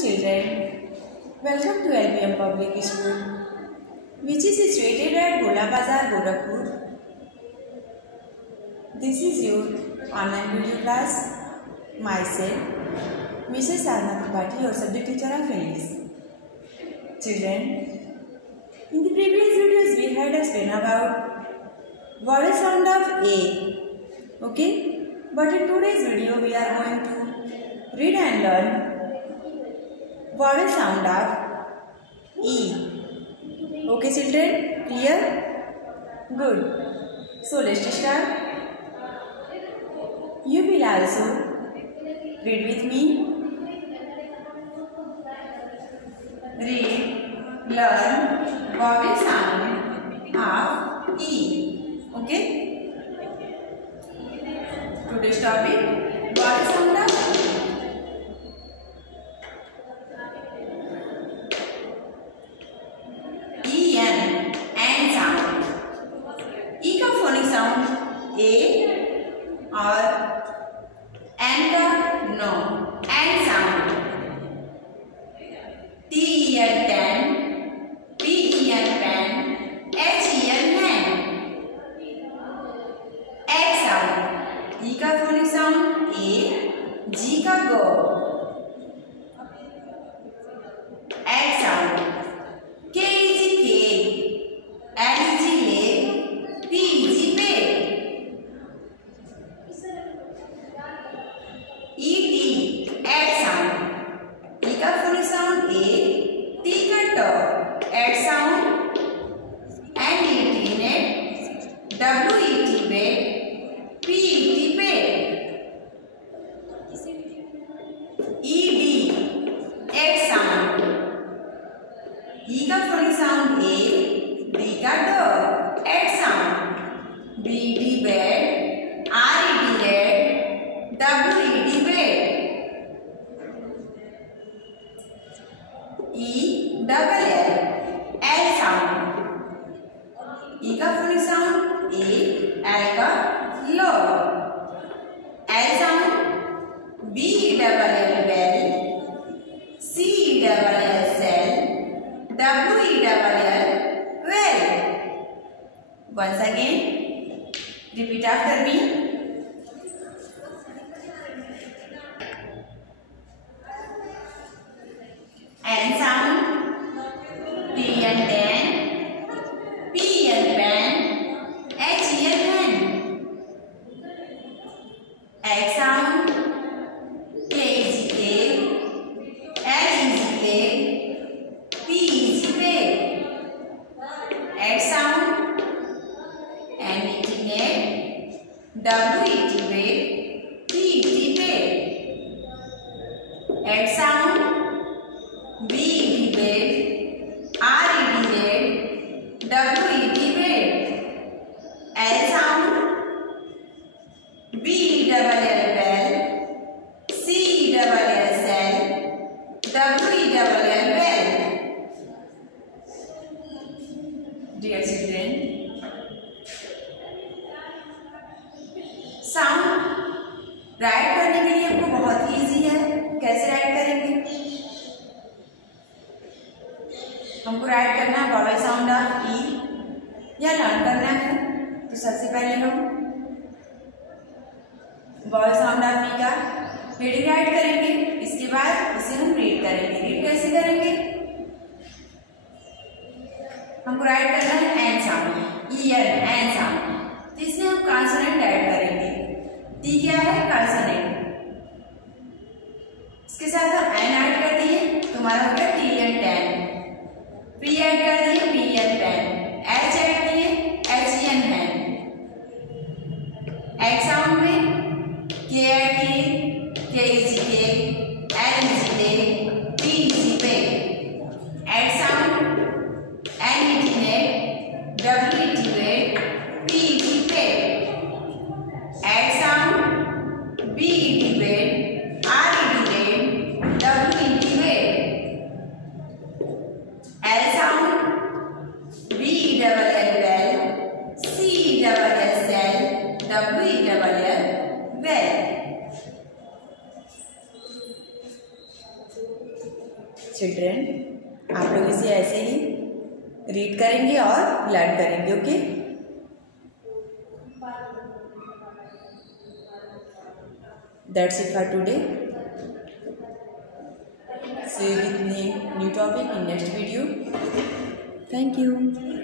children, welcome to LBM Public School, which is situated at Gola Bazar, Gorakhpur. This is your online video class. Myself, Mrs. Sarma Tripathi, your subject teacher of English. Children, in the previous videos we had explained about vowel sound of A. Okay, but in today's video we are going to read and learn vowel sound of E. Okay children, clear? Good. So let's start. You will also read with me. Read, learn vowel sound of E. Okay? Today's topic, vowel sound of E. N sound. E का phonic sound A और N का no, N sound. T-E-N ten, P-E-N pen, H-E-N hen. X sound. E का phonic sound A, G का गो. H sound. K-E-G cake, L-E-G lake, P-E-G pig. E-T, Egg sound. E का phonic sound A, T का ट, Egg sound. N-E-T net, W-E-T bed, P-E-T pig. E-D, Egg sound. E का phonic sound A, D का ड, Egg sound. B-D bed, R-E-D red, W-E-D bed. E-double-L, L sound. E का phonic sound A, L का लो, L sound. B-double-L bell, C-double-L cell, W-E-double-L well. Once again, repeat after me. N sound. T and ten, P and pen, H and hen. X sound. K is cake, L is cake, P is pig. X sound. N is net, W is bed, P is pig. X sound. B-E-D bed, R-E-D bed, W-E-D bed. L sound. B-E-double-L bell, C-E-double-L cell, W-E-double-L well. Dear children, sound right करने के लिए हमको बहुत ही easy है. कैसे right करेंगे? हमको write करना है वॉवेल साउंड ऑफ ई या लर्न करना है. तो सबसे पहले हम वॉवेल साउंड ऑफ ई का रीडिंग राइट करेंगे. इसके बाद इसे हम रीड करेंगे. रीड कैसे करेंगे? हमको राइट करना है N sound, E N, N sound. तो इसमें हम कॉन्सोनेंट ऐड करेंगे. टी क्या है? कॉन्सोनेंट. इसके साथ हम एन ऐड कर दिए तो हमारा हो गया T N ten. P add कर दिए, P N pen. H add किए, H N hen. X sound में K ऐड किए, K is cake, L is lake, P is peg. H sound. N is net, W is wet, P is peg. H sound. B is wet, R is wet, W is wet. L sound. B children आप लोग इसे ऐसे ही read करेंगे और learn करेंगे. Okay, that's it for today. See you with new topic in next video. Thank you.